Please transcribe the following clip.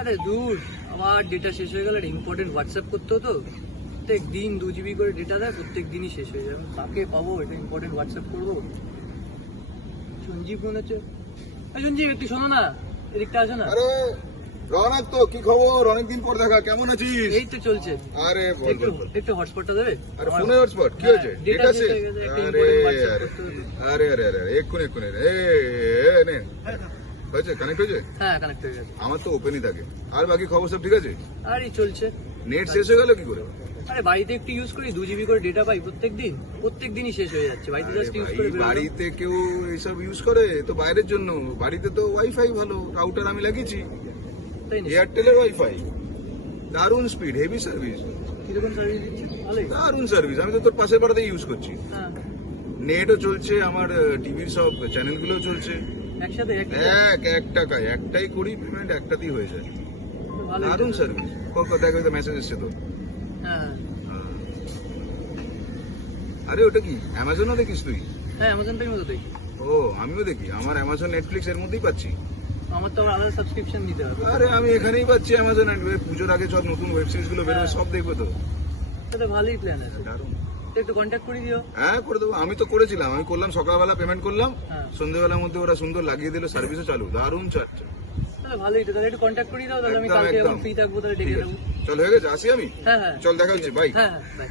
আরে দূর, আমার ডেটা শেষ হয়ে গেল। ইম্পর্টেন্ট হোয়াটসঅ্যাপ করতে হতো, প্রত্যেক দিন 2 GB করে ডেটা দেয়, প্রত্যেক দিনই শেষ হয়ে যাবে। কাকে পাবো এটা ইম্পর্টেন্ট হোয়াটসঅ্যাপ করবো? সঞ্জীব মনে হচ্ছে। সঞ্জীব একটু শোনো না, এদিকটা আসো না। আরে রৌনক, তো কি খবর? অনেকদিন পর দেখা, কেমন আছিস? এই তো চলছে। আরে বল একটু বল বল। একটু হটস্পটটা দেবে? আরে ফোনে হটস্পট কি হয়েছে? ডেটা ডেটা শেষ শেষ? হয়ে গেছে, একটা আরে ইম্পর্টেন্ট হোয়াটসঅ্যাপ আরে করতে হতো। আরে আরে আরে এক্ষুনি এক্ষুনি নে হয়েছে, কানেক্ট হয়েছে? হ্যাঁ, কানেক্ট হয়ে গেছে। আমার তো ওপেনই থাকে। আর বাকি খবর সব ঠিক আছে? আর এই চলছে। নেট শেষ হয়ে গেল কি করে? আরে বাড়িতে একটু ইউজ করি, 2 GB করে ডেটা পাই প্রত্যেক দিনই শেষ হয়ে যাচ্ছে। বাড়িতে আরে জাস্ট ইউজ ভাই, করে বেরোলাম। বাড়িতে কেউ এইসব ইউজ করে তো বাইরের জন্য। বাড়িতে তো ওয়াইফাই ভালো, রাউটার আমি লাগিয়েছি, তাই না? এয়ারটেলের ওয়াইফাই, দারুণ স্পিড, হেভি সার্ভিস, কিরকম সার্ভিস দিচ্ছে? ভালোই। দারুণ সার্ভিস। আমি তো তোর পাশের পাড়াতেই ইউজ করছি। হ্যাঁ, নেটও চলছে, আমার টিভির সব চ্যানেলগুলো চলছে। একসাথে একই। এক টাকায় একটাই করি পেমেন্ট, একটাতেই হয়ে যায়। ভালো। দারুণ সার্ভিস। দেখ তো মেসেজ এসছে তো। হ্যাঁ আরে ওটা কি অ্যামাজনও দেখিস তুই? হ্যাঁ, অ্যামাজন প্রাইম তো দেখি। ও আমিও দেখি, আমার অ্যামাজন নেটফ্লিক্স এর মধ্যেই পাচ্ছি। আমার তো আবার আলাদা সাবস্ক্রিপশন নিতে হবে। আরে আমি এখানেই পাচ্ছি অ্যামাজন। পুজোর আগে সব নতুন ওয়েব সিরিজ গুলো বেরোবে, হ্যাঁ। সব দেখবো তো। তাহলে ভালোই প্ল্যান আছে। দারুণ। তো একটু কন্ট্যাক্ট করে দিও। হ্যাঁ করে দেবো, আমি তো করেছিলাম। আমি করলাম সকালবেলা, পেমেন্ট করলাম, হ্যাঁ, সন্ধ্যেবেলার মধ্যে ওরা সুন্দর লাগিয়ে দিল, সার্ভিসও চালু, দারুণ চাচ্ছে। তাহলে ভালোই তো। তাহলে একটু কন্ট্যাক্ট করে দাও, তাহলে আমি একদম, কালকে একদম। যখন ফ্রি থাকবো তাহলে ঠিক ডেকে আছে, দেবো। চল হয়ে গেছে, আসি আমি। হ্যাঁ হ্যাঁ চল দেখা হচ্ছে, বাই। হ্যাঁ হ্যাঁ, বাই।